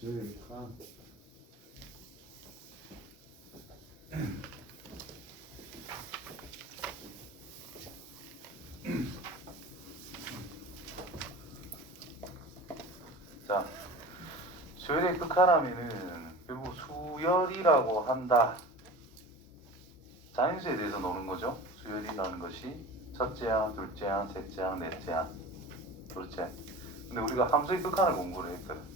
수요일간 자, 수열의 극한함에는 결국 수열이라고 한다. 자연수에 대해서 노는 거죠. 수열이라는 것이 첫째 항, 둘째 항, 셋째 항, 넷째 항. 그렇지. 근데 우리가 함수의 극한을 공부를 했거든.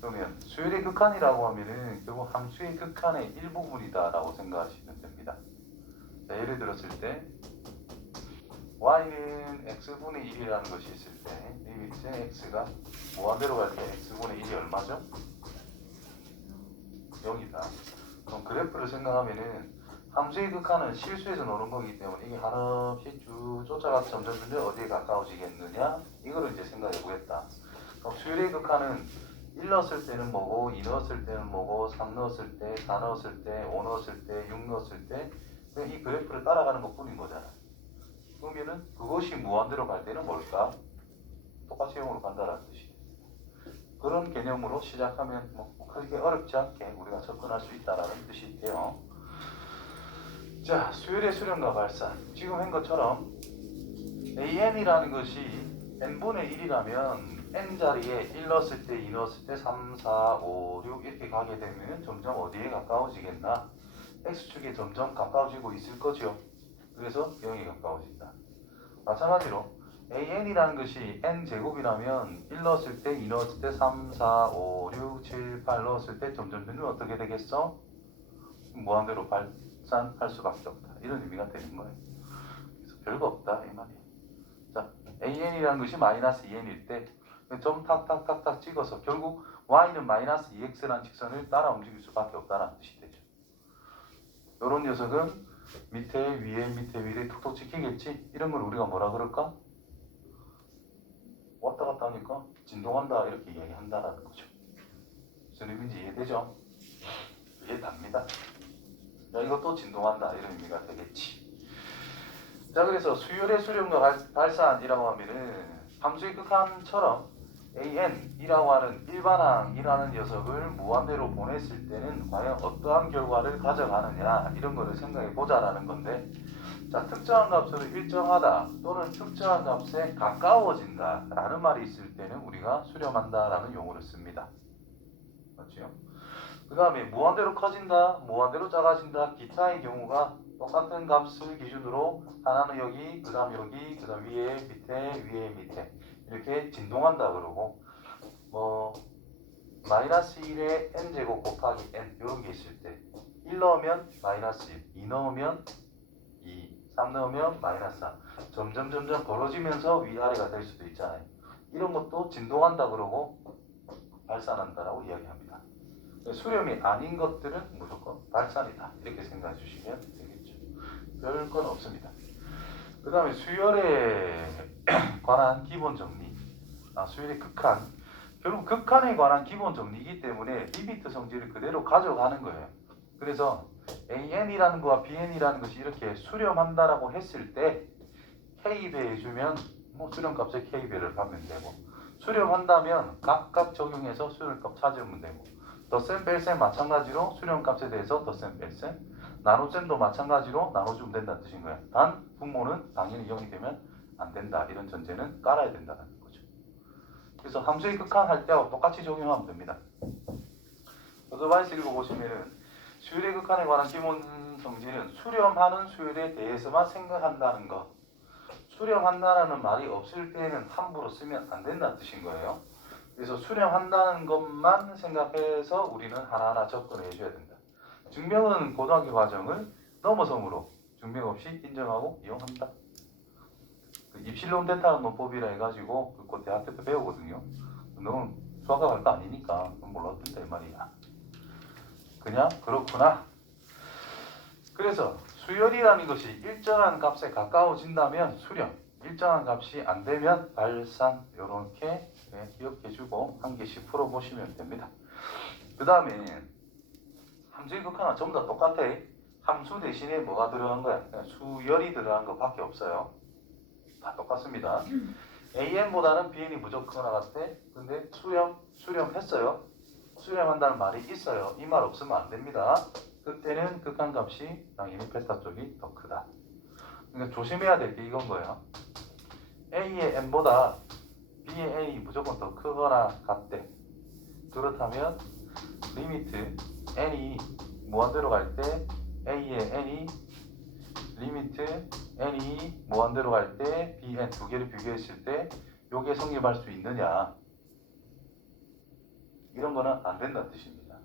그러면 수열의 극한이라고 하면은 결국 함수의 극한의 일부분이다라고 생각하시면 됩니다. 자, 예를 들었을 때 y는 x분의 1이라는 것이 있을 때 리미트 x가 무한대로 갈 때 x분의 1이 얼마죠? 0이다. 그럼 그래프를 생각하면은 함수의 극한은 실수에서 노는 거기 때문에 이게 한없이 쭉 쫓아가서 점점 어디에 가까워지겠느냐, 이거를 이제 생각해 보겠다. 그럼 수열의 극한은 1 넣었을 때는 뭐고, 2 넣었을 때는 뭐고, 3 넣었을 때, 4 넣었을 때, 5 넣었을 때, 6 넣었을 때, 그냥 이 그래프를 따라가는 것 뿐인 거잖아. 그러면은 그것이 무한대로 갈 때는 뭘까? 똑같이 0으로 간다라는 뜻이에요. 그런 개념으로 시작하면 뭐 크게 어렵지 않게 우리가 접근할 수 있다라는 뜻이 돼요. 자, 수열의 수렴과 발산. 지금 한 것처럼 AN이라는 것이 n분의 1이라면 n자리에 1 넣었을 때, 2 넣었을 때, 3, 4, 5, 6 이렇게 가게 되면 점점 어디에 가까워지겠나? x축에 점점 가까워지고 있을 거죠. 그래서 0이 가까워진다. 마찬가지로 AN이라는 것이 n제곱이라면 1 넣었을 때, 2 넣었을 때, 3, 4, 5, 6, 7, 8 넣었을 때 점점 어떻게 되겠어? 무한대로 발산할 수밖에 없다. 이런 의미가 되는 거예요. 그래서 별거 없다 이 말이에요. 자, AN이라는 것이 마이너스 2n일 때 점 탁탁탁탁 찍어서 결국 y는 마이너스 2x라는 직선을 따라 움직일 수밖에 없다는 뜻이 되죠. 이런 녀석은 밑에 위에 밑에 위에 툭툭 찍히겠지? 이런 걸 우리가 뭐라 그럴까? 왔다 갔다 하니까 진동한다 이렇게 이야기한다라는 거죠. 무슨 의미인지 이해되죠? 이해됩니다. 야, 이것도 진동한다 이런 의미가 되겠지. 자, 그래서 수열의 수렴과 발산이라고 하면은 함수의 극한처럼 AN이라고 하는 일반항이라는 녀석을 무한대로 보냈을 때는 과연 어떠한 결과를 가져가느냐 이런 거를 생각해 보자라는 건데, 자, 특정한 값으로 일정하다 또는 특정한 값에 가까워진다 라는 말이 있을 때는 우리가 수렴한다 라는 용어를 씁니다. 맞죠? 그 다음에 무한대로 커진다, 무한대로 작아진다, 기타의 경우가 똑같은 값을 기준으로 하나는 여기, 그 다음 여기, 그 다음 위에, 밑에, 위에, 밑에 이렇게 진동한다 그러고, 뭐 마이너스 1에 n제곱 곱하기 n 이런 게 있을 때 1 넣으면 마이너스 1, 2 넣으면 2, 3 넣으면 마이너스 3 점점 벌어지면서 위아래가 될 수도 있잖아요. 이런 것도 진동한다 그러고 발산한다라고 이야기합니다. 수렴이 아닌 것들은 무조건 발산이다 이렇게 생각해 주시면 되겠죠. 별 건 없습니다. 그 다음에 수열에 관한 기본 정리. 수열의 극한. 결국 극한에 관한 기본 정리이기 때문에 리미트 성질을 그대로 가져가는 거예요. 그래서 AN이라는 것과 BN이라는 것이 이렇게 수렴한다라고 했을 때 K배해주면 뭐 수렴값에 K배를 받으면 되고, 수렴한다면 각각 적용해서 수렴값 찾으면 되고, 덧셈 뺄셈 마찬가지로 수렴값에 대해서 덧셈 뺄셈, 나눗셈도 마찬가지로 나눠주면 된다는 뜻인 거야. 단 분모는 당연히 0이 되면 안 된다. 이런 전제는 깔아야 된다는 거죠. 그래서 함수의 극한 할 때하고 똑같이 적용하면 됩니다. 어드바이스 읽어보시면은 수열의 극한에 관한 기본 성질은 수렴하는 수열에 대해서만 생각한다는 것. 수렴한다라는 말이 없을 때는 함부로 쓰면 안 된다는 뜻인 거예요. 그래서 수렴한다는 것만 생각해서 우리는 하나하나 접근해 줘야 된다. 증명은 고등학교 과정을 넘어섬으로 증명 없이 인정하고 이용한다. 그 입실론 데타 논법이라 해가지고 그거 대학교 때 배우거든요. 너는 수학과 갈 거 아니니까 몰라도 된다 이 말이야. 그냥 그렇구나. 그래서 수열이라는 것이 일정한 값에 가까워진다면 수렴, 일정한 값이 안 되면 발산, 이렇게 기억해주고 한 개씩 풀어보시면 됩니다. 그 다음에 함수의 극한은 전부 다 똑같아. 함수 대신에 뭐가 들어간 거야? 그냥 수열이 들어간 것밖에 없어요. 다 똑같습니다. AN보다는 BN이 무조건 나갔대. 근데 수렴했어요. 수렴한다는 말이 있어요. 이 말 없으면 안 됩니다. 그때는 극한값이 당연히 베타 쪽이 더 크다. 그러니까 조심해야 될 게 이건 거예요. A의 n보다 B의 n이 무조건 더 크거나 같대. 그렇다면 리미트 n이 무한대로 갈 때 A의 n이 리미트 n이 무한대로 갈 때 Bn 두 개를 비교했을 때 요게 성립할 수 있느냐, 이런 거는 안 된다는 뜻입니다.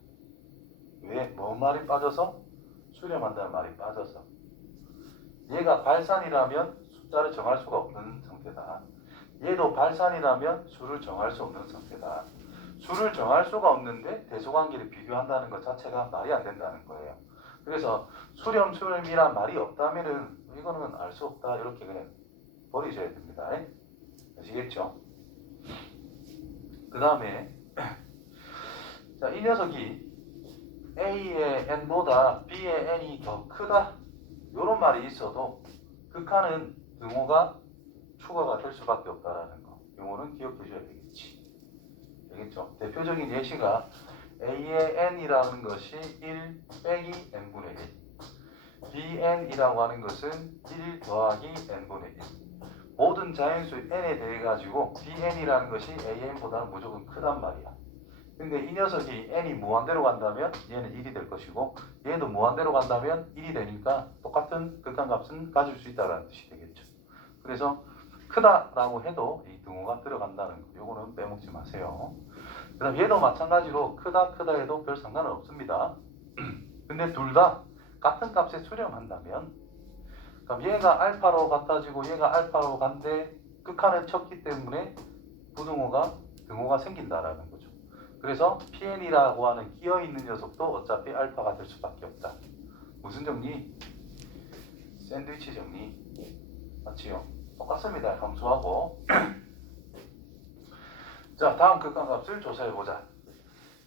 왜? 뭔 말이 빠져서? 수렴한다는 말이 빠져서. 얘가 발산이라면 숫자를 정할 수가 없는 상태다. 얘도 발산이라면 수를 정할 수 없는 상태다. 수를 정할 수가 없는데 대소관계를 비교한다는 것 자체가 말이 안 된다는 거예요. 그래서 수렴, 수렴이란 말이 없다면은 이거는 알 수 없다, 이렇게 그냥 버리셔야 됩니다. 아시겠죠? 그 다음에 자, 이 녀석이 A의 n보다 B의 n이 더 크다, 이런 말이 있어도 극한은 등호가 추가가 될 수밖에 없다라는 거. 이거는 기억해 줘야 되겠지. 되겠죠? 대표적인 예시가 A의 n이라는 것이 1 빼기 n분의 1, Bn이라고 하는 것은 1 더하기 n분의 1. 모든 자연수 n에 대해 가지고 Bn이라는 것이 AN보다는 무조건 크단 말이야. 근데 이 녀석이 n이 무한대로 간다면 얘는 1이 될 것이고, 얘도 무한대로 간다면 1이 되니까 똑같은 극한값은 가질 수 있다는 뜻이 되겠죠. 그래서 크다라고 해도 이 등호가 들어간다는 거, 요거는 빼먹지 마세요. 그 다음 얘도 마찬가지로 크다 해도 별 상관은 없습니다. 근데 둘 다 같은 값에 수렴한다면, 그럼 얘가 알파로 같아지고 얘가 알파로 간데 극한을 쳤기 때문에 부등호가 등호가 생긴다라는 거죠. 그래서 PN이라고 하는 끼어있는 녀석도 어차피 알파가 될 수밖에 없다. 무슨 정리? 샌드위치 정리. 맞지요? 똑같습니다. 함수하고. 자, 다음 극한값을 조사해보자.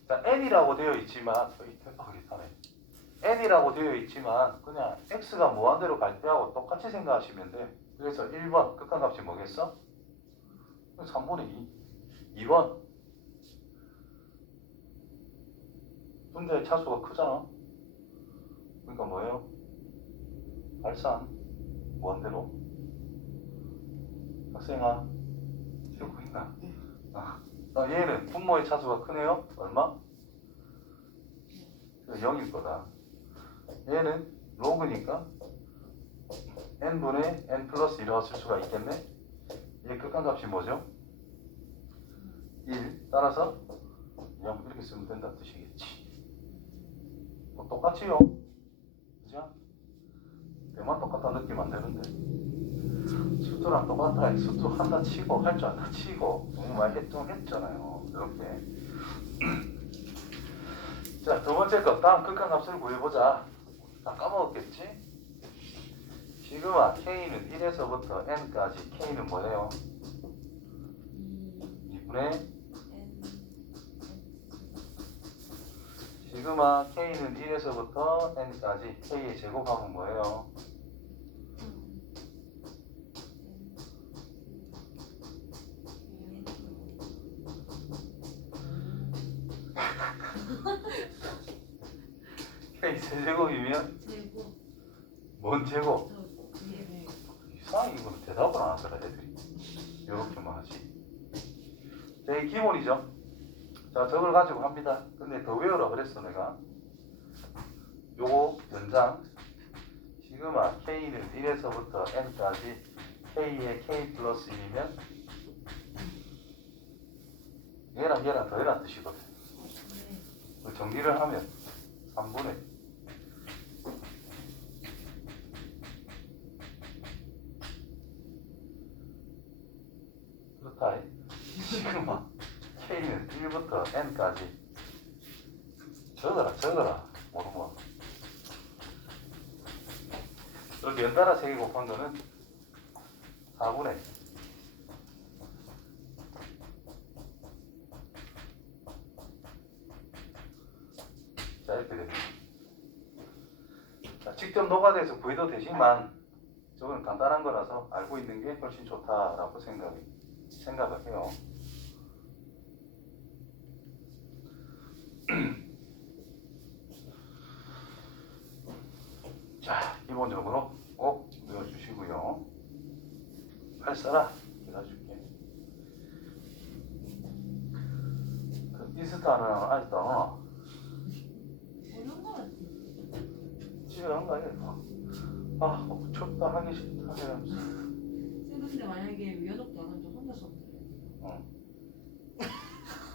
자, n이라고 되어 있지만 대박이 타네. n이라고 되어 있지만 그냥 x가 무한대로 갈 때하고 똑같이 생각하시면 돼. 그래서 1번 극한값이 뭐겠어? 3분의 2. 2번 분자의 차수가 크잖아. 그러니까 뭐예요? 발산 무한대로. 학생아, 들고 있나? 얘는 분모의 차수가 크네요. 얼마? 0일 거다. 얘는 로그니까 n분의 n 플러스 1이라고 쓸 수가 있겠네. 얘 극한값이 뭐죠? 1. 따라서 0 이렇게 쓰면 된다는 뜻이겠지. 뭐 똑같지요? 그죠? 얘만 똑같다 느낌 안 되는데. 수두랑 똑같아. 수두 한다 치고 할 줄 안다 치고 너무 많이 좀 했잖아요. 이렇게. 자, 두 번째 거. 다음 극한값을 구해보자. 다 까먹었겠지? 시그마 K는 1에서부터 N까지. K는 뭐예요? 2분의 시그마 K는 1에서부터 N까지. K의 제곱하면 뭐예요? K 세제곱이면? 제곱. 뭔 제곱? 예. 이상하게 이거는 대답을 안 하더라 애들이. 이렇게만 하지. 자, 이 기본이죠. 자, 저걸 가지고 합니다. 근데 더 외우라 그랬어 내가. 요거 연장 시그마 K는 1에서부터 N까지 K의 K 플러스 1이면 얘랑 더해란 뜻이거든. 네. 정리를 하면 3분의 그렇다. 시그마 K는 1부터 N까지 적어라 모르면 이렇게 연달아 3개 곱한 거는 4분의 자, 이렇게 됩니다. 자, 직접 녹아내서 구해도 되지만 저건 간단한 거라서 알고 있는 게 훨씬 좋다라고 생각을 해요. 자, 기본적으로 꼭 외워주시고요. 할 써라. 기다려줄게. 인스타는 아직도 안 와. 어려운 거 같아. 집에 간 거 아니야? 아, 춥다 하기 싫다 이러면서. 근데 만약에 위화적도 안 하면 혼자서 어.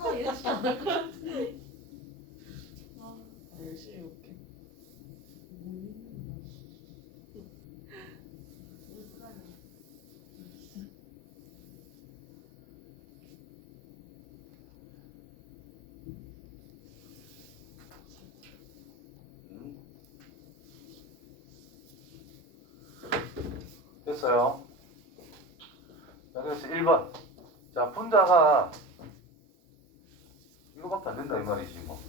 아 이러지 않을 것 같은데. 아 열심히 올게. 됐어요. 자, 그래서 1번. 자, 분자가 이거밖에 안 된다 이 말이지 뭐.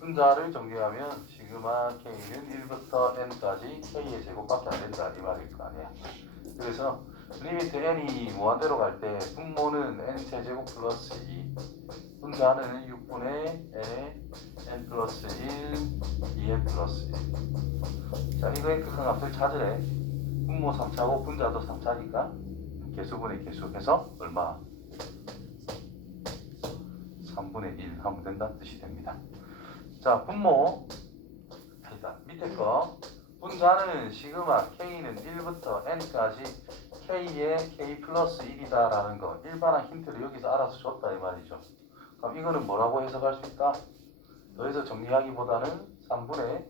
분자를 정리하면 시그마 k는 1부터 n까지 k의 제곱밖에 안 된다 이 말일 거 아니야. 그래서 리미트 n이 무한대로 갈 때 분모는 n 세제곱 플러스 2, 분자는 6분의 n에 n 플러스 1, 2n 플러스 1. 자, 이거의 극한값을 찾으래. 분모 3차고 분자도 3차니까 개수분의 개수해서 얼마? 3분의 1 하면 된다는 뜻이 됩니다. 자, 분모 일단 밑에 거 분자는 시그마 k는 1부터 n까지 k의 k 플러스 1이다 라는 거 일반한 힌트를 여기서 알아서 줬다 이 말이죠. 그럼 이거는 뭐라고 해석할 수 있다? 더해서 정리하기보다는 3분의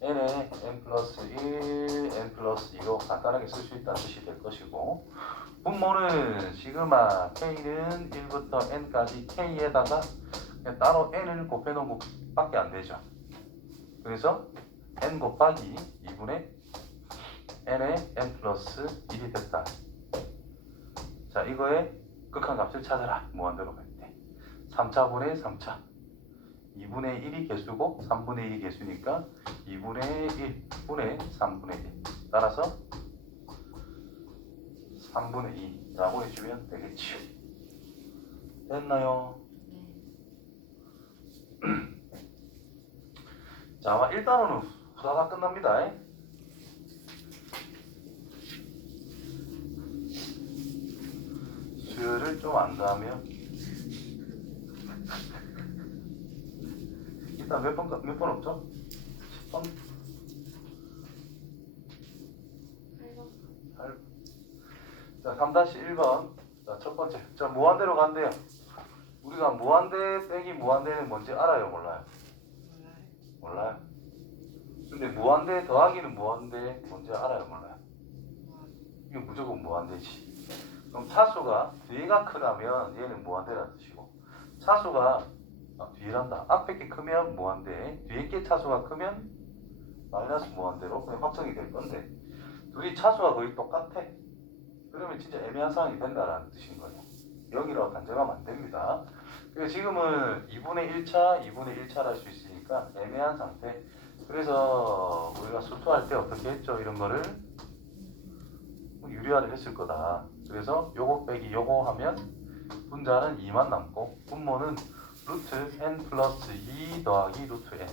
n에 n 플러스 1, n 플러스 2로 간단하게 쓸 수 있다는 뜻이 될 것이고, 분모는 시그마 k는 1부터 n까지 k에다가 그냥 따로 n을 곱해놓은 것밖에 안 되죠. 그래서 n 곱하기 2분의 n에 n 플러스 1이 됐다. 자, 이거의 극한값을 찾아라. 무한대로 갈 때 3차분의 3차 2분의 1이 개수고 3분의 1이 개수니까 2분의 1분의 3분의 1 따라서 3분의 2라고 해주면 되겠지요. 됐나요? 자, 아마 1단원은 후다닥 끝납니다. 수요를 좀 안 더하면 일단 몇 번 없죠? 10번? 8번. 자, 3-1번. 자, 첫 번째. 자, 무한대로 간대요. 우리가 무한대 빼기 무한대는 뭔지 알아요? 몰라요? 몰라요? 근데 무한대 더하기는 무한대 뭔지 알아요? 몰라요? 이거 무조건 무한대지. 그럼 차수가 뒤가 크다면 얘는 무한대라는 뜻이고, 차수가 뒤란다. 앞에 게 크면 무한대, 뒤에 게 차수가 크면 마이너스 무한대로 그냥 확정이 될 건데, 둘이 차수가 거의 똑같아. 그러면 진짜 애매한 상황이 된다라는 뜻인 거예요. 여기라고 단정하면 안 됩니다. 그래서 지금은 2분의 1차, 2분의 1차를 할 수 있으니까 애매한 상태. 그래서 우리가 수투할 때 어떻게 했죠? 이런 거를 유리화를 했을 거다. 그래서 요거 빼기 요거 하면 분자는 2만 남고 분모는 루트 n 플러스 2 더하기 루트 n.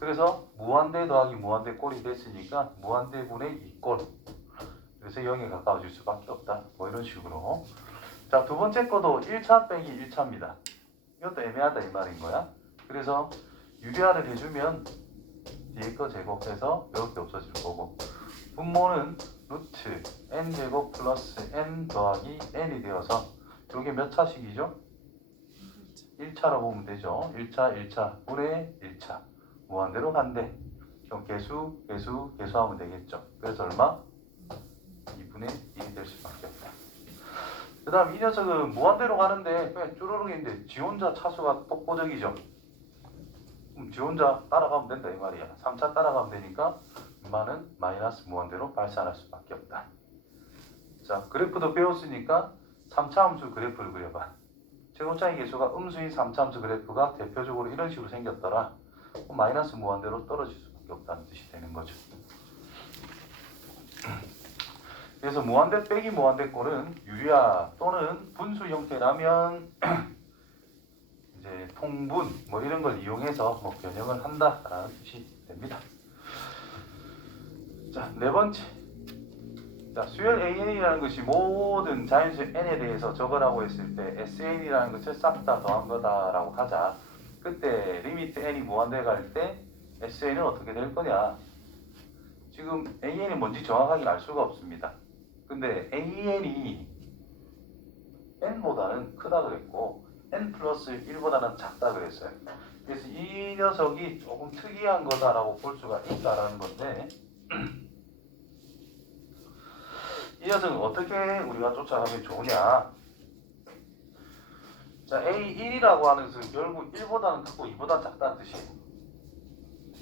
그래서 무한대 더하기 무한대 꼴이 됐으니까 무한대분의 2꼴. 그래서 0에 가까워질 수밖에 없다. 뭐 이런 식으로. 자, 두 번째 거도 1차 빼기 1차입니다. 이것도 애매하다 이 말인 거야. 그래서 유리화를 해주면 뒤에 거 제곱해서 이렇게 없어질 거고, 분모는 루트 n제곱 플러스 n 더하기 n이 되어서 이게 몇 차식이죠? 1차로 보면 되죠. 1차 분의 1차 무한대로 간대. 그럼 개수하면 되겠죠. 그래서 얼마? 2분의 1이 될 수밖에 없다. 그 다음 이 녀석은 무한대로 가는데 그냥 쭈루룩인데 지 혼자 차수가 독보적이죠. 그럼 지 혼자 따라가면 된다 이 말이야. 3차 따라가면 되니까 얼마는 마이너스 무한대로 발산할 수밖에 없다. 자, 그래프도 배웠으니까 3차 함수 그래프를 그려봐. 제곱차의 개수가 음수인 3차 함수 그래프가 대표적으로 이런 식으로 생겼더라. 그럼 마이너스 무한대로 떨어질 수밖에 없다는 뜻이 되는 거죠. 그래서 무한대 빼기 무한대 꼴은 유리화 또는 분수 형태라면 이제 통분 뭐 이런 걸 이용해서 뭐 변형을 한다라는 뜻이 됩니다. 자, 네 번째. 자, 수열 AN이라는 것이 모든 자연수 N에 대해서 적으라고 했을 때 SN이라는 것을 싹 다 더한 거다라고 하자. 그때 리미트 N이 무한대 갈 때 SN은 어떻게 될 거냐? 지금 AN이 뭔지 정확하게 알 수가 없습니다. 근데 AN이 N보다는 크다 그랬고 N 플러스 1보다는 작다 그랬어요. 그래서 이 녀석이 조금 특이한 거다라고 볼 수가 있다라는 건데 이 녀석은 어떻게 우리가 쫓아가면 좋으냐? 자, A1이라고 하는 것은 결국 1보다는 크고 2보다 작다는 뜻이에요.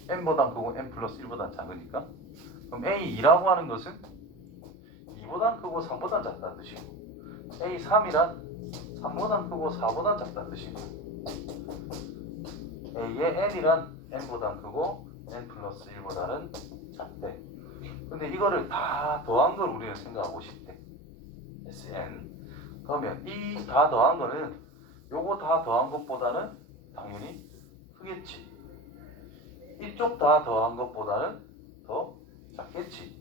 N보다 크고 N 플러스 1보다 작으니까. 그럼 A2라고 하는 것은 2보다 크고 3보다 작다는 뜻이고 A3이란 3보다 크고 4보다 작다는 뜻이고 A의 N이란 N보다 크고 N 플러스 1보다는 작대. 근데 이거를 다 더한 걸 우리는 생각하고 싶대. SN. 그러면 이 다 더한 거는 요거 다 더한 것보다는 당연히 크겠지. 이쪽 다 더한 것보다는 더 작겠지.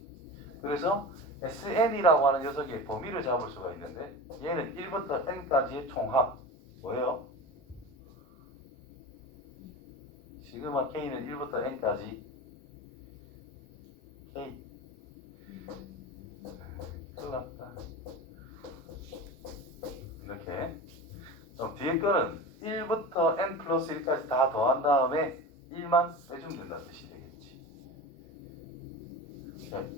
그래서 SN이라고 하는 녀석의 범위를 잡을 수가 있는데 얘는 1부터 N까지의 총합 뭐예요? 시그마 K는 1부터 N까지 K 큰일났다. 이렇게 그럼 뒤에 거는 1부터 N 플러스 1까지 다 더한 다음에 1만 빼주면 된다는 뜻이 되겠지.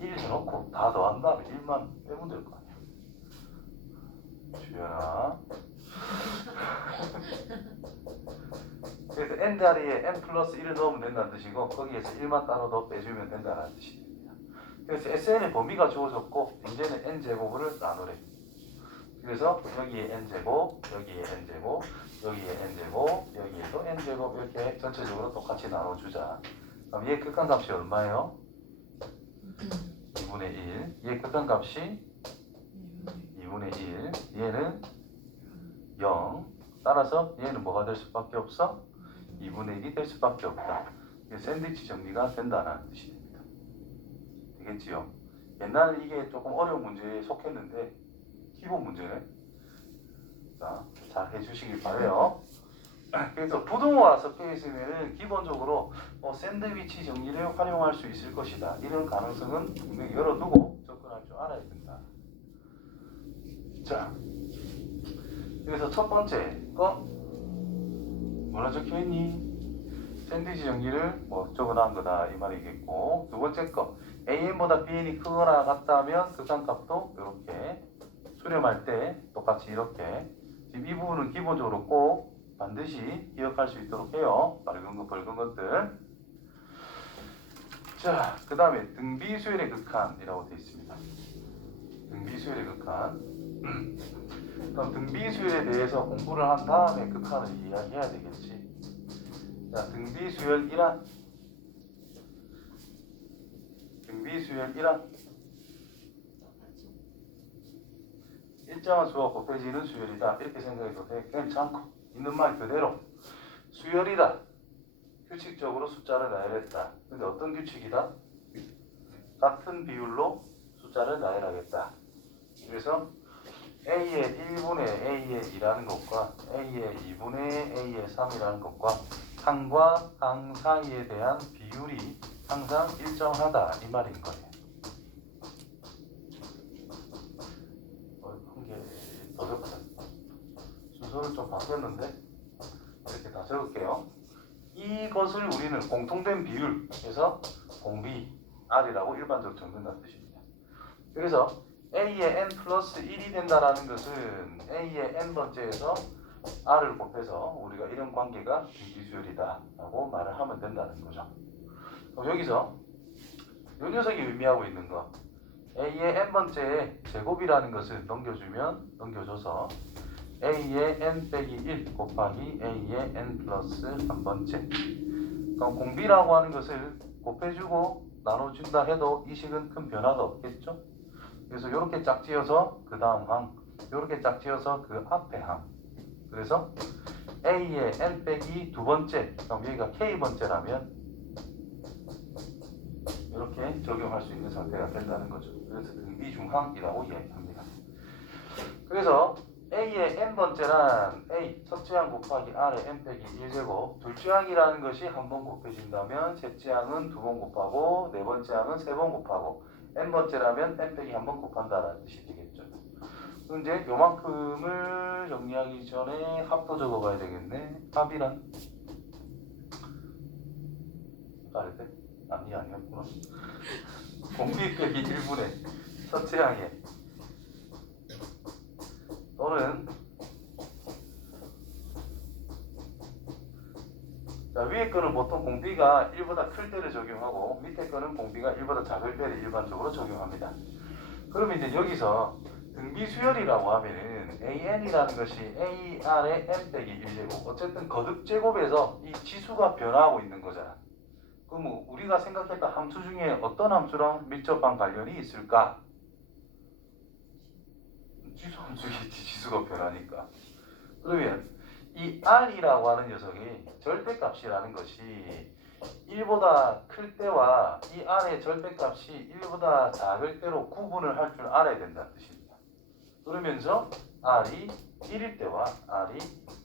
1 해놓고 다 더한 다음에 1만 빼면 될 거 아니야. 주연아. 그래서 N 자리에 N 플러스 1을 넣으면 된다는 뜻이고 거기에서 1만 따로 더 빼주면 된다는 뜻이 됩니다. 그래서 SN의 범위가 주어졌고 이제는 N제곱을 나누래. 그래서 여기에 N제곱, 여기에 N제곱, 여기에 N제곱, 여기에도 N제곱 이렇게 전체적으로 똑같이 나눠주자. 그럼 얘 극한값이 얼마예요? 2분의 1. 얘 극한값이 2분의 1. 얘는 0. 따라서 얘는 뭐가 될 수밖에 없어? 2분의 1이 될 수밖에 없다. 이게 샌드위치 정리가 된다는 뜻이 됩니다. 되겠지요? 옛날에 이게 조금 어려운 문제에 속했는데 기본 문제네. 자, 잘 해주시길 바래요. 그래서 부동어가 섞여 있으면 기본적으로 샌드위치 정리를 활용할 수 있을 것이다. 이런 가능성은 분명히 열어두고 접근할 줄 알아야 된다. 자, 그래서 첫 번째 거 뭐라 적혀있니? 샌드위치 정리를 적어놓은 거다 이 말이겠고, 두 번째 거 AN보다 BN이 크거나 같다면 극한값도 이렇게 수렴할 때 똑같이 이렇게. 지금 이 부분은 기본적으로 꼭 반드시 기억할 수 있도록 해요. 밝은 것, 붉은 것들. 자, 그 다음에 등비수열의 극한이라고 되어 있습니다. 등비수열의 극한. 그럼 등비수열에 대해서 공부를 한 다음에 극한을 이야기해야 되겠지. 자, 등비수열 1항. 등비수열 1항. 일정한 수와 곱해지는 수열이다. 이렇게 생각해도 돼. 괜찮고 있는 말 그대로 수열이다. 규칙적으로 숫자를 나열했다. 근데 어떤 규칙이다? 같은 비율로 숫자를 나열하겠다. 그래서 A의 1분의 A의 2라는 것과 A의 2분의 A의 3이라는 것과 항과 항 사이에 대한 비율이 항상 일정하다 이 말인 거예요. 더 적다. 순서를 좀 바꿨는데 이렇게 다 적을게요. 이것을 우리는 공통된 비율에서 공비 R이라고 일반적으로 적는다는 뜻입니다. 그래서 A의 N 플러스 1이 된다라는 것은 A의 N번째에서 R을 곱해서 우리가 이런 관계가 등비수열이다 라고 말을 하면 된다는 거죠. 그럼 여기서 이 녀석이 의미하고 있는 거 A의 N번째에 제곱이라는 것을 넘겨줘서 A의 N 빼기 1 곱하기 A의 N 플러스 1번째. 그럼 공비라고 하는 것을 곱해주고 나눠준다 해도 이 식은 큰 변화가 없겠죠? 그래서 이렇게 짝지어서 그 다음 항, 이렇게 짝지어서 그 앞에 항. 그래서 A의 n 빼기 두 번째, 그럼 여기가 K번째라면 이렇게 적용할 수 있는 상태가 된다는 거죠. 그래서 등비중항이라고 이야기합니다. 그래서 A의 n번째란 A 첫째 항 곱하기 R의 n 빼기 1제곱, 둘째 항이라는 것이 한 번 곱해진다면 셋째 항은 두 번 곱하고 네 번째 항은 세 번 곱하고 n번째라면 n 빼기 한 번 곱한다라는 뜻이 되겠죠. 그럼 이제 요만큼을 정리하기 전에 합도 적어봐야 되겠네. 합이란 헷갈릴 아니었구나. 공비 빼기 1분의 첫째 항에 또는 자, 위에 거는 보통 공비가 1보다 클 때를 적용하고 밑에 거는 공비가 1보다 작을 때를 일반적으로 적용합니다. 그러면 이제 여기서 등비 수열이라고 하면은 AN이라는 것이 AR의 n 빼기 1제곱, 어쨌든 거듭 제곱에서 이 지수가 변화하고 있는 거잖아. 그럼 우리가 생각했던 함수 중에 어떤 함수랑 밀접한 관련이 있을까? 지수 함수겠지. 지수가 변하니까. 그러면 이 R이라고 하는 녀석이 절대값이라는 것이 1보다 클 때와 이 R의 절대값이 1보다 작을 때로 구분을 할 줄 알아야 된다는 뜻입니다. 그러면서 R이 1일 때와 R이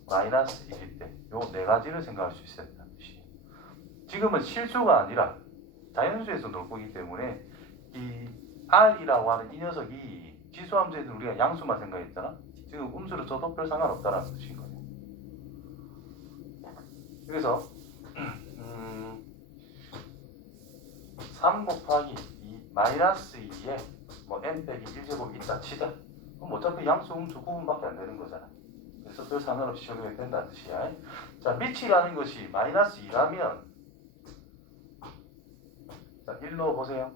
마이너스 1일 때 요 네 가지를 생각할 수 있어야 된다는 뜻이에요. 지금은 실수가 아니라 자연수에서 놀 거기 때문에 이 R이라고 하는 이 녀석이 지수함수에서 우리가 양수만 생각했잖아. 지금 음수를 써도 별 상관없다는 뜻인 거예요. 그래서 3 곱하기 2 마이너스 2에 뭐 n 빼기 1제곱이 있다 치자. 그럼 어차피 양수 음수 구분밖에 안 되는 거잖아. 그래서 별 상관없이 적용이 된다는 뜻이야. 자, 밑이라는 것이 마이너스 2라면 자, 1 넣어보세요.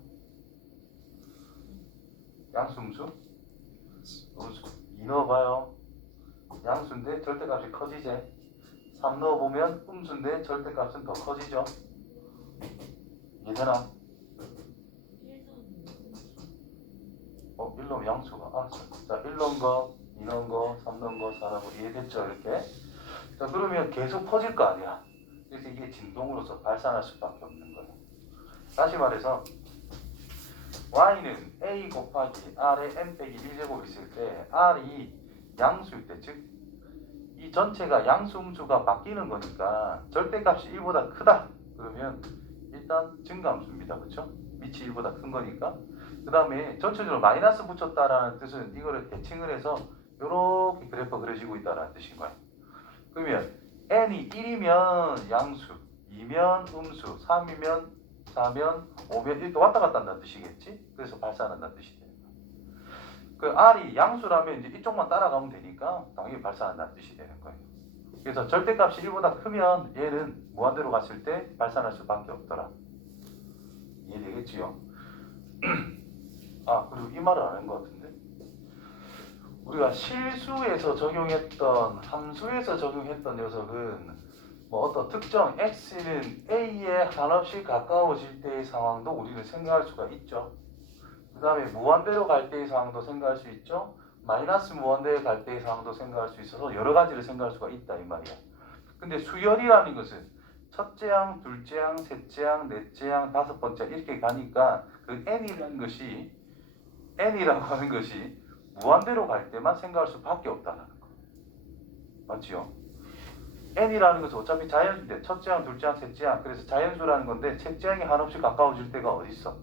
양수 음수? 음수 2 넣어봐요. 양수인데 절대값이 커지지. 3 넣어보면 음수인데 절대값은 더 커지죠. 이해되나? 1 넣으면 양수가 알았어. 자, 1 넣은 거, 2 넣은 거, 3 넣은 거, 4 넣은 거 이해됐죠? 이렇게. 자, 그러면 계속 퍼질 거 아니야. 그래서 이게 진동으로서 발산할 수밖에 없는 거예요. 다시 말해서 y는 a 곱하기 r의 n 빼기 1제곱 있을 때 r이 양수일 때, 즉 이 전체가 양수 음수가 바뀌는 거니까 절대값이 1보다 크다. 그러면 일단 증가함수입니다. 그렇죠? 밑이 1보다 큰 거니까. 그 다음에 전체적으로 마이너스 붙였다라는 뜻은 이거를 대칭을 해서 이렇게 그래프가 그려지고 있다는 뜻인 거예요. 그러면 n이 1이면 양수, 2면 음수, 3이면 4면 5면 이렇게 왔다 갔다 한다는 뜻이겠지? 그래서 발산한다는 뜻이 되는 거예요. 그 R이 양수라면 이제 이쪽만 따라가면 되니까 당연히 발산한다는 뜻이 되는 거예요. 그래서 절대값이 1보다 크면 얘는 무한대로 갔을 때 발산할 수밖에 없더라. 이해되겠지요? 아, 그리고 이 말을 안 한 것 같은데? 우리가 실수에서 적용했던, 함수에서 적용했던 녀석은 뭐 어떤 특정 x는 a에 한없이 가까워질 때의 상황도 우리는 생각할 수가 있죠. 그 다음에 무한대로 갈 때의 상황도 생각할 수 있죠. 마이너스 무한대에 갈 때의 상황도 생각할 수 있어서 여러 가지를 생각할 수가 있다 이 말이야. 근데 수열이라는 것은 첫째 항, 둘째 항, 셋째 항, 넷째 항, 다섯 번째 이렇게 가니까 그 n이라는 것이 n이라고 하는 것이 무한대로 갈 때만 생각할 수밖에 없다는 거. 맞지요? n이라는 것은 어차피 자연수인데 첫째 항, 둘째 항, 셋째 항, 그래서 자연수라는 건데 셋째 항이 한없이 가까워질 때가 어디 있어?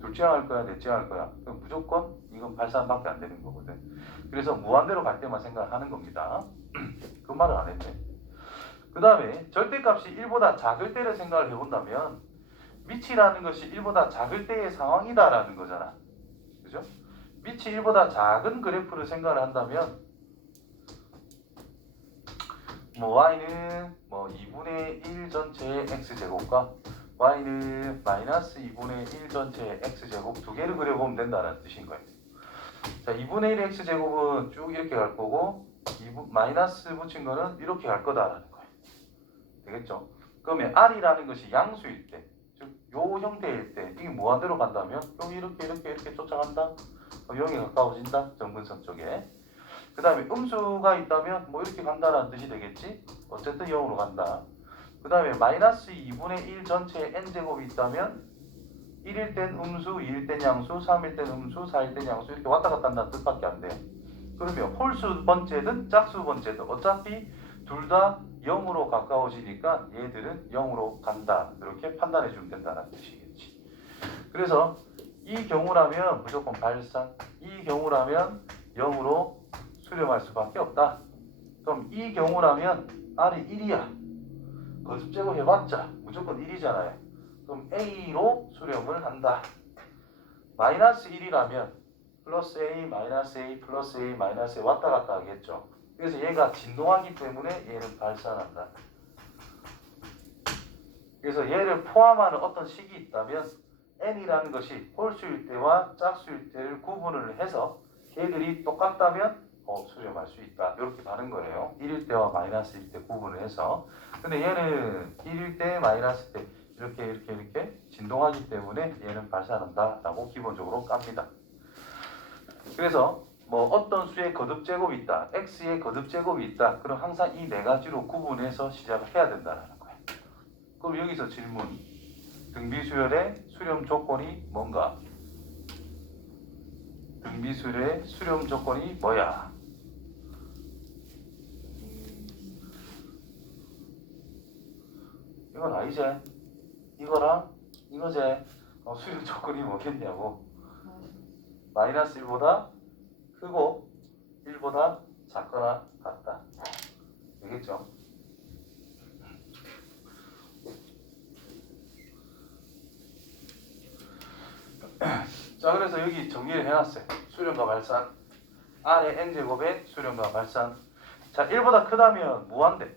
둘째 항 할 거야, 넷째 항 할 거야. 그럼 무조건 이건 발산밖에 안 되는 거거든. 그래서 무한대로 갈 때만 생각하는 겁니다. 그 말을 안 했네. 그 다음에 절대값이 1보다 작을 때를 생각을 해본다면 밑이라는 것이 1보다 작을 때의 상황이다라는 거잖아. 그죠? 밑이 1보다 작은 그래프를 생각을 한다면 뭐 y는 뭐 2분의 1 전체의 x제곱과 y는 마이너스 2분의 1 전체의 x제곱 두 개를 그려보면 된다는 뜻인 거예요. 자, 2분의 1 x제곱은 쭉 이렇게 갈 거고 마이너스 붙인 거는 이렇게 갈 거다라는 거예요. 되겠죠? 그러면 r이라는 것이 양수일 때, 즉 요 형태일 때 이게 무한대로 간다면 여기 이렇게 쫓아간다. 0이 가까워진다. 정근선 쪽에. 그 다음에 음수가 있다면 뭐 이렇게 간다라는 뜻이 되겠지. 어쨌든 0으로 간다. 그 다음에 마이너스 2분의 1 전체에 n제곱이 있다면 1일 땐 음수, 2일 땐 양수, 3일 땐 음수, 4일 땐 양수 이렇게 왔다 갔다 한다는 뜻밖에 안 돼요. 그러면 홀수 번째든 짝수 번째든 어차피 둘 다 0으로 가까워지니까 얘들은 0으로 간다. 이렇게 판단해 주면 된다는 뜻이겠지. 그래서 이 경우라면 무조건 발산, 이 경우라면 0으로 수렴할 수밖에 없다. 그럼 이 경우라면 R이 1이야. 거듭제곱 해봤자 무조건 1이잖아요. 그럼 A로 수렴을 한다. 마이너스 1이라면 플러스 A, 마이너스 A, 플러스 A, 마이너스 A 왔다 갔다 하겠죠. 그래서 얘가 진동하기 때문에 얘는 발산한다. 그래서 얘를 포함하는 어떤 식이 있다면 n이라는 것이 홀수일 때와 짝수일 때를 구분을 해서 걔들이 똑같다면 수렴할 수 있다. 이렇게 가는 거예요. 1일 때와 마이너스 1일 때 구분을 해서. 근데 얘는 1일 때 마이너스 때 이렇게 진동하기 때문에 얘는 발산한다 라고 기본적으로 깝니다. 그래서 뭐 어떤 수의 거듭제곱이 있다, x의 거듭제곱이 있다. 그럼 항상 이 네 가지로 구분해서 시작을 해야 된다는 거예요. 그럼 여기서 질문. 등비수열의 수렴 조건이 뭔가? 등비수열의 수렴 조건이 뭐야? 이건 아니지? 이거랑 이거제 수렴 조건이 뭐겠냐고. 마이너스 1보다 크고 1보다 작거나 같다. 되겠죠? 자, 그래서 여기 정리를 해놨어요. 수렴과 발산. R의 n제곱의 수렴과 발산. 자, 1보다 크다면 무한대.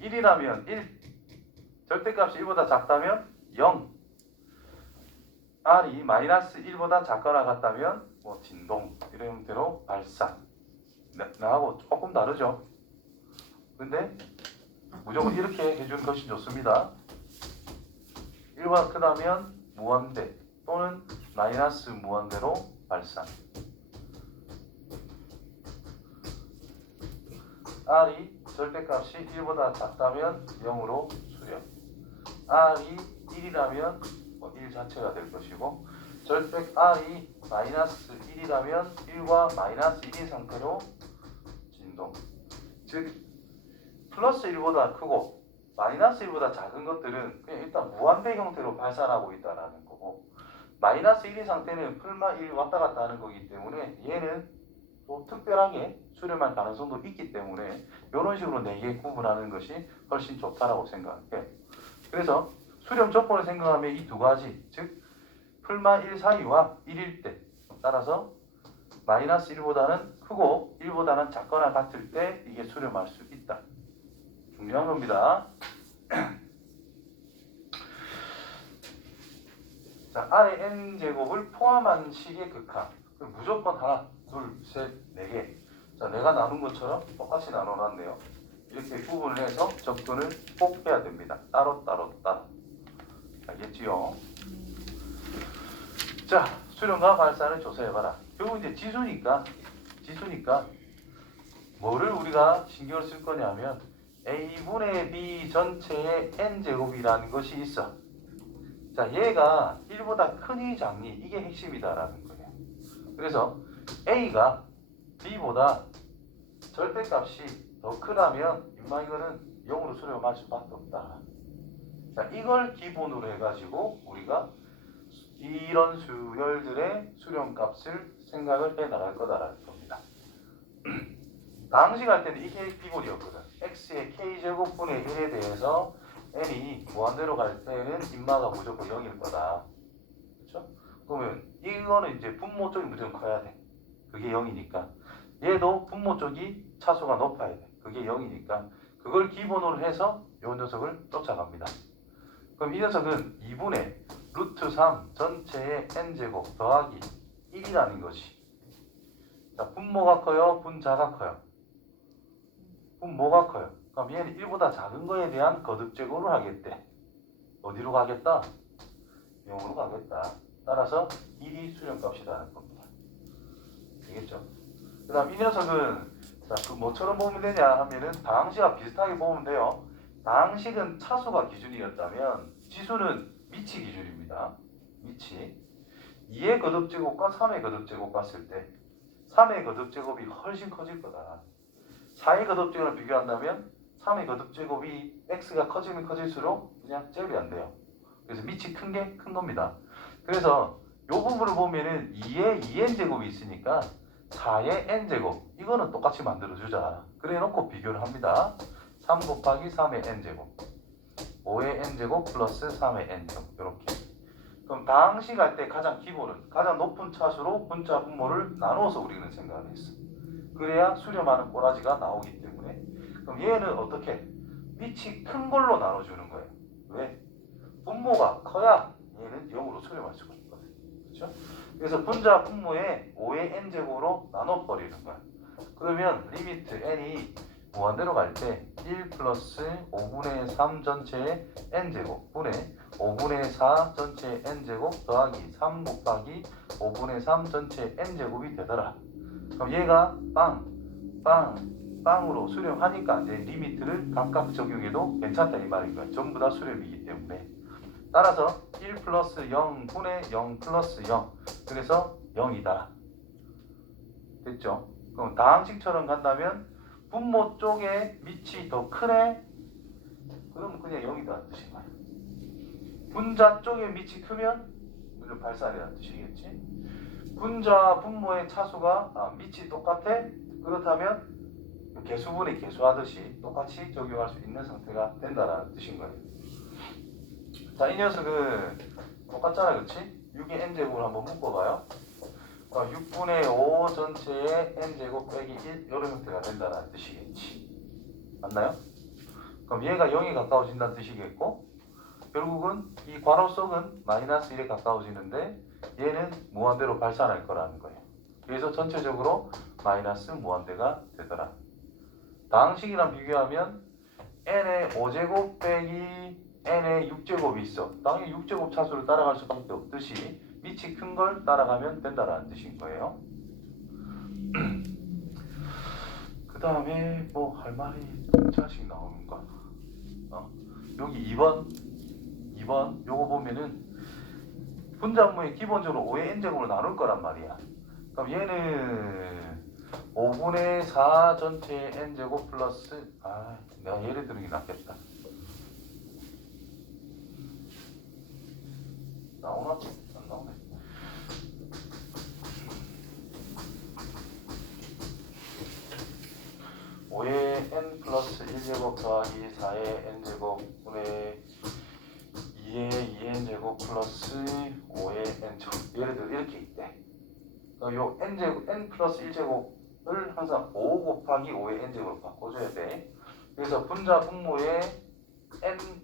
1이라면 1. 절대값이 1보다 작다면 0. R이 마이너스 1보다 작거나 같다면 뭐 진동. 이런 대로 발산. 나하고 조금 다르죠? 근데 무조건 이렇게 해주는 것이 좋습니다. 1보다 크다면 무한대 또는 마이너스 무한대로 발산. R이 절대값이 1보다 작다면 0으로 수렴. R이 1이라면 1 자체가 될 것이고 절대 R이 마이너스 1이라면 1과 마이너스 1인 상태로 진동. 즉 플러스 1보다 크고 마이너스 1보다 작은 것들은 그냥 일단 무한대 형태로 발산하고 있다는 거고 마이너스 1인 상태는 풀마 1 왔다 갔다 하는 거기 때문에 얘는 또 특별하게 수렴할 가능성도 있기 때문에 이런 식으로 4개 구분하는 것이 훨씬 좋다라고 생각해요. 그래서 수렴 조건을 생각하면 이 두 가지, 즉 풀마 1 사이와 1일 때 따라서 마이너스 1보다는 크고 1보다는 작거나 같을 때 이게 수렴할 수 있다. 중요한 겁니다. 자, R의 n제곱을 포함한 식의 극한. 그럼 무조건 하나, 둘, 셋, 4개. 자, 내가 나눈 것처럼 똑같이 나눠놨네요. 이렇게 구분을 해서 접근을 꼭 해야 됩니다. 따로. 알겠지요? 자, 수렴과 발산을 조사해봐라. 결국 이제 지수니까 뭐를 우리가 신경을 쓸 거냐면 A분의 B 전체의 n제곱이라는 것이 있어. 자, 얘가 1보다 크니 작니 이게 핵심이다라는 거예요. 그래서 A가 B보다 절대값이 더 크다면 임마 이거는 0으로 수렴할 수밖에 없다. 자, 이걸 기본으로 해가지고 우리가 이런 수열들의 수렴값을 생각을 해 나갈 거다라는 겁니다. 당시 갈 때는 이게 기본이었거든. x의 k제곱분의 1에 대해서 n이 무한대로 갈 때는 임마가 무조건 0일 거다. 그렇죠? 그러면 이거는 이제 분모 쪽이 무조건 커야 돼. 그게 0이니까. 얘도 분모 쪽이 차수가 높아야 돼. 그게 0이니까. 그걸 기본으로 해서 이 녀석을 쫓아갑니다. 그럼 이 녀석은 2분의 루트 3 전체의 n제곱 더하기 1이라는 것이. 자, 분모가 커요? 분자가 커요? 분모가 커요. 그럼 얘는 1보다 작은 거에 대한 거듭제곱을 하겠대. 어디로 가겠다? 0으로 가겠다. 따라서 1이 수렴값이라는 겁니다. 되겠죠? 그 다음 이 녀석은 자, 그 뭐처럼 보면 되냐 하면은 다항식과 비슷하게 보면 돼요. 다항식은 차수가 기준이었다면 지수는 미치 기준입니다. 미치. 2의 거듭제곱과 3의 거듭제곱 봤을 때 3의 거듭제곱이 훨씬 커질 거다. 4의 거듭제곱을 비교한다면 3의 거듭제곱이 x가 커지면 커질수록 그냥 제곱이 안 돼요. 그래서 밑이 큰 게 큰 겁니다. 그래서 이 부분을 보면은 2의 2n제곱이 있으니까 4의 n제곱 이거는 똑같이 만들어주자. 그래 놓고 비교를 합니다. 3 곱하기 3의 n제곱 5의 n제곱 플러스 3의 n제곱 이렇게. 그럼 다항식 할 때 가장 기본은 가장 높은 차수로 분자 분모를 나누어서 우리는 생각을 했어. 그래야 수렴하는 꼬라지가 나오기 때문에. 그럼 얘는 어떻게? 밑이 큰 걸로 나눠주는 거예요. 왜? 분모가 커야 얘는 0으로 수렴할 수가 있거든. 그렇죠? 그래서 분자 분모에 5의 n제곱으로 나눠버리는 거야. 그러면 리미트 n이 무한대로 갈 때 1 플러스 5분의 3 전체의 n제곱 분의 5분의 4 전체의 n제곱 더하기 3 곱하기 5분의 3 전체의 n제곱이 되더라. 그럼 얘가 빵으로 수렴하니까 이제 리미트를 각각 적용해도 괜찮다 이 말인 거야. 전부 다 수렴이기 때문에. 따라서 1 플러스 0 분의 0 플러스 0 그래서 0이다. 됐죠? 그럼 다항식처럼 간다면 분모 쪽에 밑이 더 크네? 그럼 그냥 0이다 뜻인 거야. 분자 쪽에 밑이 크면 물론 발산이라는 뜻이겠지. 분자 분모의 차수가 밑이 똑같아? 그렇다면 개수분의 개수하듯이 똑같이 적용할 수 있는 상태가 된다는 뜻인 거예요. 자, 이 녀석은 똑같잖아, 그렇지? 6의 n제곱을 한번 묶어봐요. 6분의 5 전체의 n제곱 빼기 1 이런 형태가 된다는 뜻이겠지. 맞나요? 그럼 얘가 0에 가까워진다는 뜻이겠고 결국은 이 괄호 속은 마이너스 1에 가까워지는데 얘는 무한대로 발산할 거라는 거예요. 그래서 전체적으로 마이너스 무한대가 되더라. 다항식이랑 비교하면 n의 5제곱 빼기 n의 6제곱이 있어. 당연히 6제곱 차수를 따라갈 수밖에 없듯이 밑이 큰 걸 따라가면 된다라는 뜻인 거예요. 그 다음에 뭐 할 말이 자식 나오는가? 여기 2번 요거 보면은 분자분모에 기본적으로 5의 n제곱을 나눌 거란 말이야. 그럼 얘는 5분의 4 전체의 n제곱 플러스 내가 예를 들은 게 낫겠다. 나오나? 안 나오네. (5의 n 플러스 1제곱 더하기 4의 n제곱 분의 2의 2n제곱 플러스 5의 n제곱). 예를 들어 이렇게 있대. 요 n제곱 n 플러스 1제곱을 항상 5 곱하기 5의 n제곱으로 바꿔줘야 돼. 그래서 분자 분모에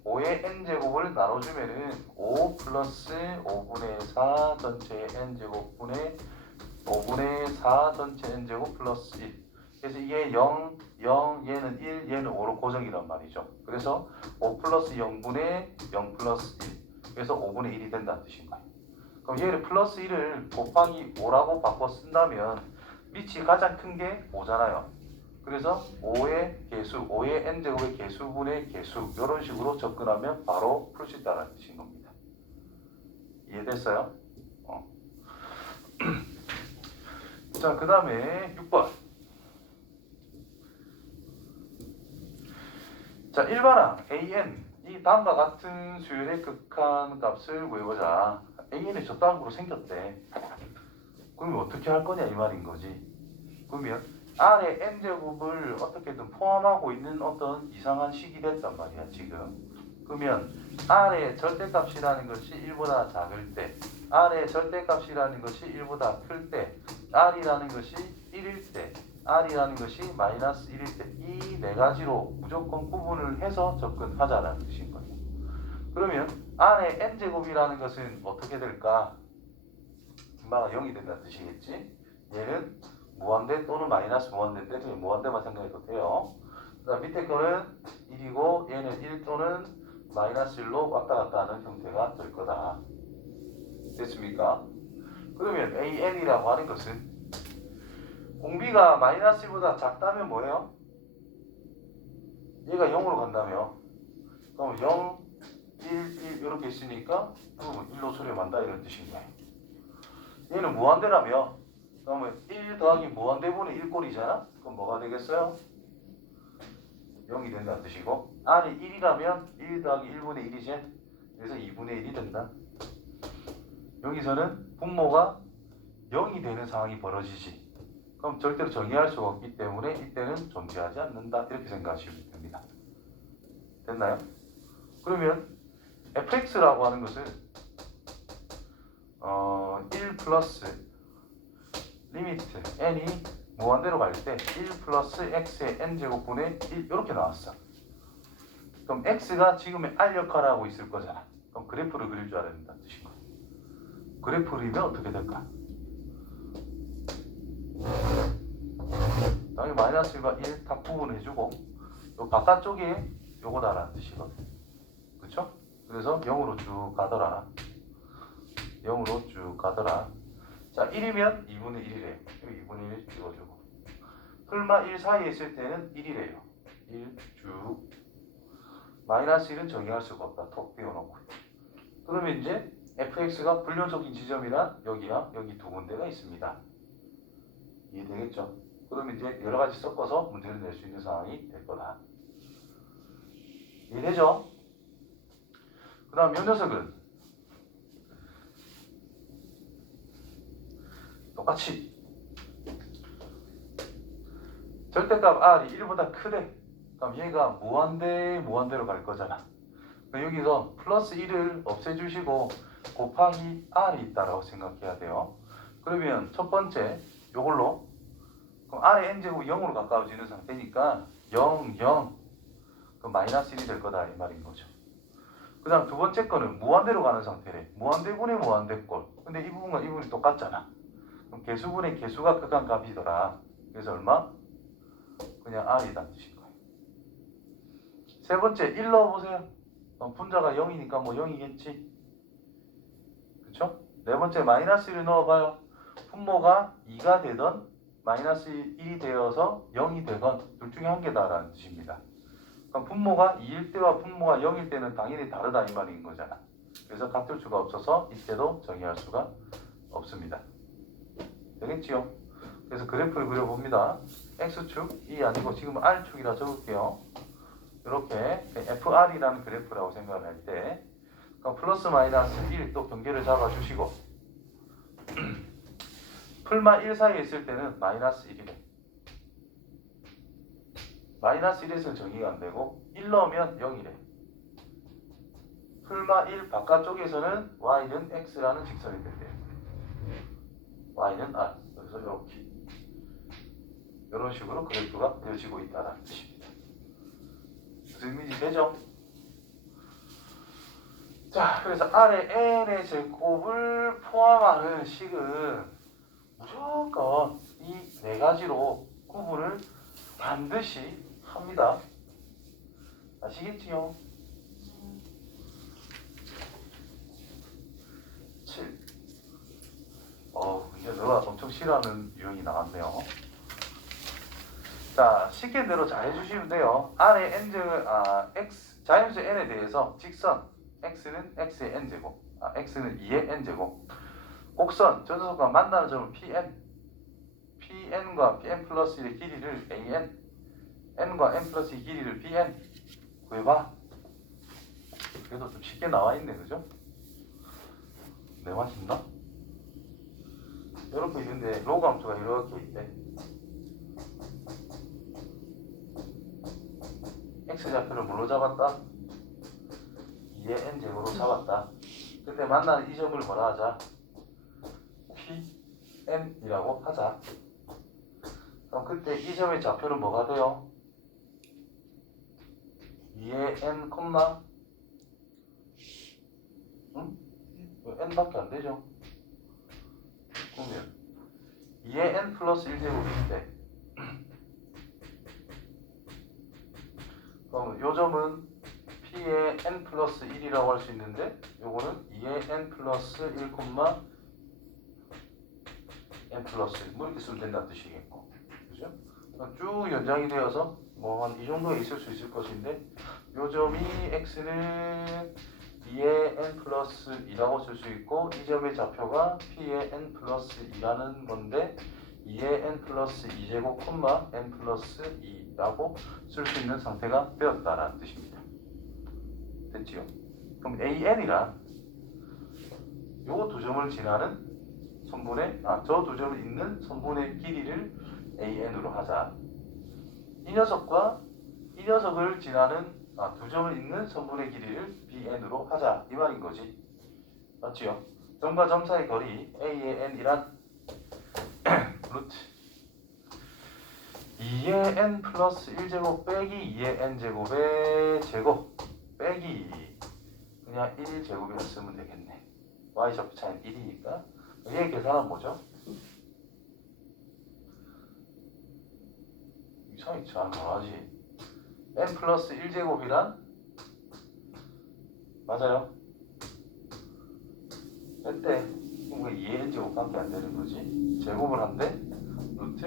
5의 n제곱을 나눠주면은 5 플러스 5분의 4 전체 n제곱 분의 5분의 4 전체 n제곱 플러스 1. 그래서 이게 0, 0, 얘는 1, 얘는 5로 고정이란 말이죠. 그래서 5 플러스 0분의 0 플러스 1. 그래서 5분의 1이 된다는 뜻인 거예요. 그럼 얘를 플러스 1을 곱하기 5라고 바꿔 쓴다면 밑이 가장 큰 게 5잖아요. 그래서 5의 개수, 5의 n제곱의 개수분의 개수 이런 식으로 접근하면 바로 풀 수 있다는 뜻인 겁니다. 이해됐어요? 자, 그 다음에 6번. 자, 1번항 an 이 다음과 같은 수열의 극한 값을 구해보자. an이 저딴으로 생겼대. 그러면 어떻게 할 거냐 이 말인 거지. 그러면 R의 n제곱을 어떻게든 포함하고 있는 어떤 이상한 식이 됐단 말이야 지금. 그러면 R의 절대값이라는 것이 1보다 작을 때, R의 절대값이라는 것이 1보다 클 때, R이라는 것이 1일 때, R이라는 것이 마이너스 1일 때 이 네 가지로 무조건 구분을 해서 접근하자라는 뜻인 거예요. 그러면 R의 n제곱이라는 것은 어떻게 될까? 금방 0이 된다는 뜻이겠지. 얘는 무한대 또는 마이너스 무한대인데 그냥 무한대만 생각해도 돼요. 그 다음 밑에 거는 1이고 얘는 1 또는 마이너스 1로 왔다 갔다 하는 형태가 될 거다. 됐습니까? 그러면 AN이라고 하는 것은 공비가 마이너스 1보다 작다면 뭐예요? 얘가 0으로 간다며. 그럼 0, 1, 1 이렇게 있으니까 1로 수렴한다 이런 뜻인 거예요. 얘는 무한대라며. 그러면 1 더하기 무한대분의 1꼴이잖아? 그럼 뭐가 되겠어요? 0이 된다는 뜻이고, R이 1이라면 1 더하기 1분의 1이지? 그래서 2분의 1이 된다. 여기서는 분모가 0이 되는 상황이 벌어지지. 그럼 절대로 정의할 수가 없기 때문에 이때는 존재하지 않는다. 이렇게 생각하시면 됩니다. 됐나요? 그러면 fx라고 하는 것은 1 플러스 리미트 n이 무한대로 갈 때 1 플러스 x의 n제곱분의 1 이렇게 나왔어. 그럼 x가 지금의 r 역할을 하고 있을 거잖아. 그럼 그래프를 그릴 줄 알아야 된다는 뜻인 거야. 그래프를 그리면 어떻게 될까? 당연히 마이너스 1과 1 딱 구분해주고 요 바깥쪽에 요거다라는 뜻이거든. 그쵸? 그래서 0으로 쭉 가더라. 0으로 쭉 가더라. 자, 1이면 2분의 1이래요. 2분의 1 찍어주고. 풀마 1 사이에 있을 때는 1이래요. 1 쭉. 마이너스 1은 정의할 수가 없다. 톡 띄워놓고. 그러면 이제 fx가 불연속인 지점이란 여기야, 여기 두 군데가 있습니다. 이해되겠죠? 그러면 이제 여러 가지 섞어서 문제를 낼 수 있는 상황이 될 거다. 이해되죠? 그 다음 요 녀석은 똑같이 절대값 r이 1보다 크대. 그럼 얘가 무한대로 갈 거잖아. 그럼 여기서 플러스 1을 없애주시고 곱하기 r이 있다라고 생각해야 돼요. 그러면 첫 번째 요걸로 그럼 r의 n제곱이 0으로 가까워지는 상태니까 0, 0 그럼 마이너스 1이 될 거다 이 말인 거죠. 그 다음 두 번째 거는 무한대로 가는 상태래. 무한대분의 무한대꼴. 근데 이 부분과 이 부분이 똑같잖아. 그럼 개수분의 개수가 극한 값이더라. 그래서 얼마? 그냥 r이란 뜻인 거예요. 세 번째 1 넣어보세요. 분자가 0이니까 뭐 0이겠지. 그쵸? 네 번째 마이너스 1을 넣어봐요. 분모가 2가 되던 마이너스 1이 되어서 0이 되건 둘 중에 한 개다라는 뜻입니다. 그럼 분모가 2일 때와 분모가 0일 때는 당연히 다르다 이 말인 거잖아. 그래서 같을 수가 없어서 이때도 정의할 수가 없습니다. 되겠지요? 그래서 그래프를 그려봅니다. X축이 아니고 지금 R축이라 적을게요. 이렇게 FR이라는 그래프라고 생각을 할 때 그럼 플러스 마이너스 1 또 경계를 잡아주시고 풀마 1 사이에 있을 때는 마이너스 1이래. 마이너스 1에서는 정의가 안 되고 1 넣으면 0이래. 풀마 1 바깥쪽에서는 y는 x라는 직선이 된대요. y는 r. 그래서 이렇게 이런 식으로 그래프가 그려지고 있다는 뜻입니다. 무슨 의미인지 되죠? 자, 그래서 r의 n의 제곱을 포함하는 식은 무조건 이 네 가지로 구분을 반드시 합니다. 아시겠지요? 7. 이제 너가 엄청 싫어하는 유형이 나왔네요. 자, 시킨 대로 잘 해주시면 돼요. R의 x, 자연수 n에 대해서 직선, x는 x의 n제곱, x는 2의 n제곱, 곡선, 전소속과 만나는 점은 pn과 pn 플러스 1의 길이를 an, n과 n 플러스 2 길이를 bn 구해봐. 그래도 좀 쉽게 나와있네, 그죠? 내 맛있나? 이렇게 있는데 로그 함수가 이렇게 있대. x좌표를 뭘로 잡았다? 2의 n제곱으로 잡았다. 그때 만나는 이 점을 뭐라 하자? pn이라고 하자. 그럼 그때 이 점의 좌표는 뭐가 돼요? 2의 n, 응? n밖에 안 되죠? 그러면 2의 n 플러스 1제곱인데 그럼 요 점은 p의 n 플러스 1이라고 할 수 있는데 요거는 2의 n 플러스 1, n 플러스 1 뭐 이렇게 쓰면 된다는 뜻이겠고 그죠? 쭉 연장이 되어서 뭐 한 이 정도에 있을 수 있을 것인데 요 점이 x는 2의 n 플러스 2라고 쓸 수 있고 이 점의 좌표가 p의 n 플러스 2라는 건데 2의 n 플러스 2제곱 콤마 n 플러스 2라고 쓸 수 있는 상태가 되었다라는 뜻입니다. 됐지요? 그럼 an이란 요 두 점을 지나는 선분의 저 두 점을 잇는 선분의 길이를 an으로 하자. 이 녀석과 이 녀석을 지나는 두 점을 잇는 선분의 길이를 bn으로 하자 이 말인 거지. 맞지요? 점과 점 사이 거리 a의 n이란 루트 2의 n 플러스 1제곱 빼기 2의 n 제곱의 제곱 빼기 그냥 1제곱이라 쓰면 되겠네. y좌표 차이는 1이니까 얘의 계산은 뭐죠? 이상이 잘 뭐하지? n 플러스 1제곱이란 맞아요? 뺐대. 그럼 왜 2의 n제곱밖에 안 되는 거지? 제곱을 한대 루트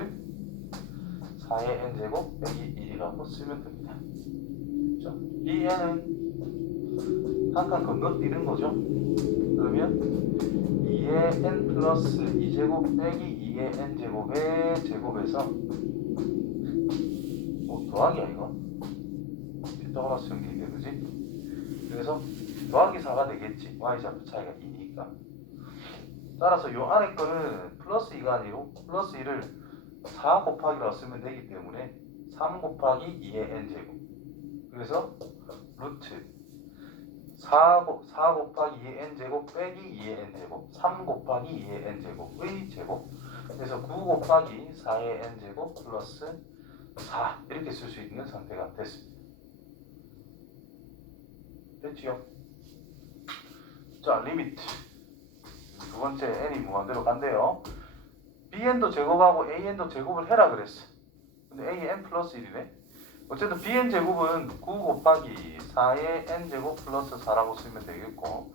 4의 n제곱 빼기 1이라고 쓰면 됩니다. 그렇죠? 이 n은 한 칸 건너뛰는 거죠. 그러면 2의 n 플러스 2제곱 빼기 2의 n제곱의 제곱에서 더하기야 이거? 피타고라스 정리인데 그지? 그래서 더하기 4가 되겠지. y좌표 차이가 2니까. 따라서 요 안에 거는 플러스 2가 아니고 플러스 2를 4 곱하기라고 쓰면 되기 때문에 3 곱하기 2의 n제곱. 그래서 루트 4 곱하기 2의 n제곱 빼기 2의 n제곱 3 곱하기 2의 n제곱의 제곱. 그래서 9 곱하기 4의 n제곱 플러스 4 이렇게 쓸 수 있는 상태가 됐습니다. 됐지요? 자, 리미트 두 번째 n이 무한대로 간대요. bn도 제곱하고 an도 제곱을 해라 그랬어. 근데 a의 n 플러스 1이네. 어쨌든 bn 제곱은 9 곱하기 4의 n제곱 플러스 4라고 쓰면 되겠고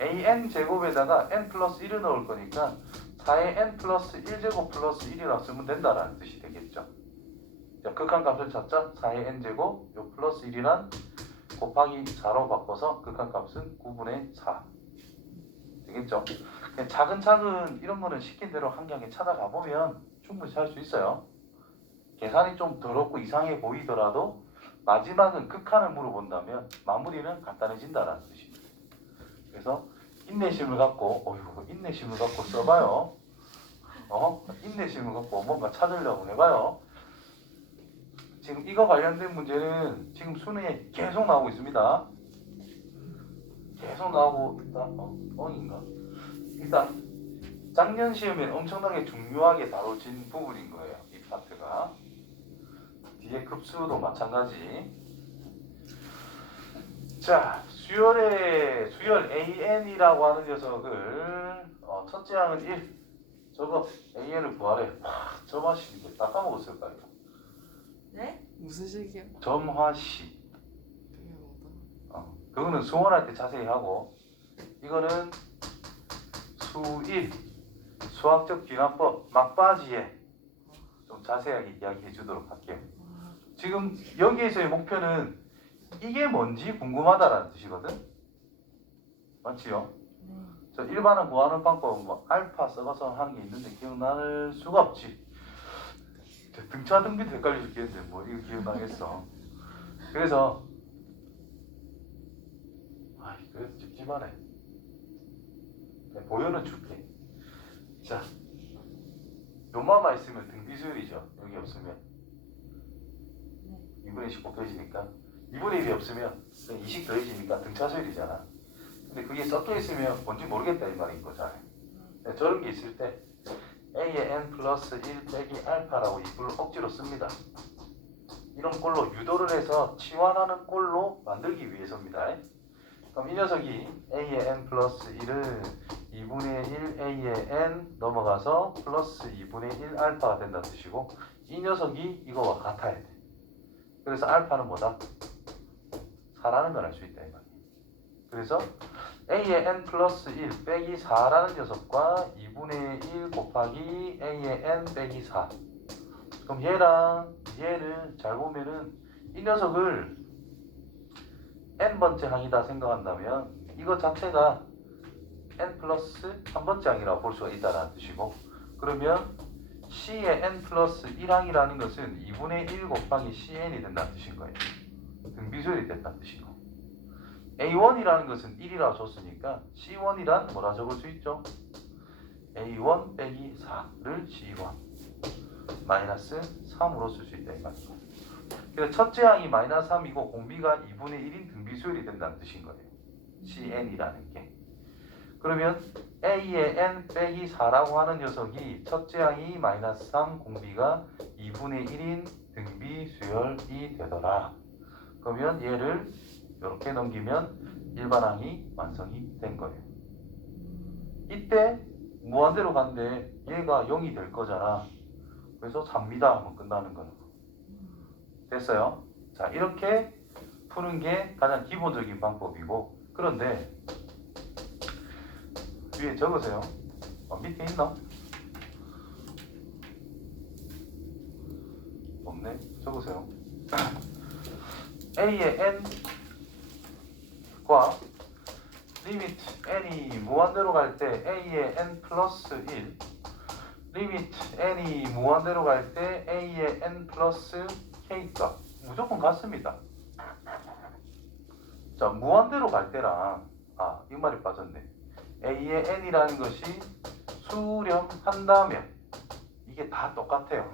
an 제곱에다가 n 플러스 1을 넣을 거니까 4의 n 플러스 1제곱 플러스 1이라고 쓰면 된다라는 뜻이 되겠죠. 자, 극한값을 찾자. 4의 n제곱 요 플러스 1이란 곱하기 4로 바꿔서 극한값은 9분의 4 되겠죠. 그냥 차근차근 이런 거는 시킨 대로 한 경에 찾아가 보면 충분히 할 수 있어요. 계산이 좀 더럽고 이상해 보이더라도 마지막은 극한을 물어본다면 마무리는 간단해진다라는 뜻입니다. 그래서 인내심을 갖고 인내심을 갖고 써봐요. 인내심을 갖고 뭔가 찾으려고 해봐요. 지금 이거 관련된 문제는 지금 수능에 계속 나오고 있습니다. 계속 나오고 있다. 인가? 일단 작년 시험에 엄청나게 중요하게 다뤄진 부분인 거예요. 이 파트가. 뒤에 급수도 마찬가지. 자, 수열 AN이라고 하는 녀석을 첫째 항은 1. 저거 AN을 구하래. 점화시 이게 다 까먹었을까요? 네? 무슨 식이요? 점화시. 그게 뭐다? 그거는 수원할 때 자세히 하고 이거는 수1 수학적 귀납법 막바지에 좀 자세하게 이야기해 주도록 할게요. 지금 여기에서의 목표는 이게 뭔지 궁금하다라는 뜻이거든. 맞지요? 저 일반은 구하는 방법은 뭐 알파 써가서 하는 게 있는데 기억날 수가 없지. 등차 등비도 헷갈릴 수 있겠는데 뭐 이거 기억나겠어. 그래서 그래도 찝찝하네. 보여는 줄게. 자, 요만만 있으면 등비수열이죠. 여기 없으면 2분의 10 곱해지니까 2분의 1이 없으면 20 더해지니까 등차수열이잖아. 근데 그게 섞여 있으면 뭔지 모르겠다 이 말인 거잖아요. 저런 게 있을 때 a의 n 플러스 1 빼기 알파라고 이 뿔을 억지로 씁니다. 이런 꼴로 유도를 해서 치환하는 꼴로 만들기 위해서입니다. 그럼 이 녀석이 a의 n 플러스 1을 2분의 1 a의 n 넘어가서 플러스 2분의 1 알파가 된다는 뜻이고 이 녀석이 이거와 같아야 돼. 그래서 알파는 뭐다? 4라는 걸 알 수 있다 이 말이야. 그래서 a의 n 플러스 1 빼기 4라는 녀석과 2분의 1 곱하기 a의 n 빼기 4 그럼 얘랑 얘를 잘 보면은 이 녀석을 n번째 항이다 생각한다면 이거 자체가 n 플러스 3번째 항이라고 볼 수가 있다는 뜻이고, 그러면 C의 n 플러스 1항이라는 것은 2분의 1 곱하기 Cn이 된다는 뜻인 거예요. 등비수열이 됐다는 뜻이고, A1이라는 것은 1이라고 줬으니까 C1이란 뭐라 적을 수 있죠? A1 빼기 4를 C1 마이너스 3으로 쓸 수 있다 이 말이죠. 그래서 첫째 항이 마이너스 3이고 공비가 2분의 1인 등비수열이 된다는 뜻인 거예요. CN이라는 게. 그러면 A의 n 빼기 4라고 하는 녀석이 첫째 항이 마이너스 3, 공비가 2분의 1인 등비수열이 되더라. 그러면 얘를 이렇게 넘기면 일반항이 완성이 된 거예요. 이때 무한대로 간데 얘가 0이 될 거잖아. 그래서 3입니다 하면 끝나는 거예요. 됐어요? 자, 이렇게 푸는 게 가장 기본적인 방법이고, 그런데 위에 적으세요. 밑에 있나? 없네. 적으세요. A의 n과 리미트 n이 무한대로 갈 때 A의 n 플러스 1, 리미트 n이 무한대로 갈 때 A의 n 플러스 k값 무조건 같습니다. 자, 무한대로 갈 때랑 이 말이 빠졌네. A의 n이라는 것이 수렴한다면 이게 다 똑같아요.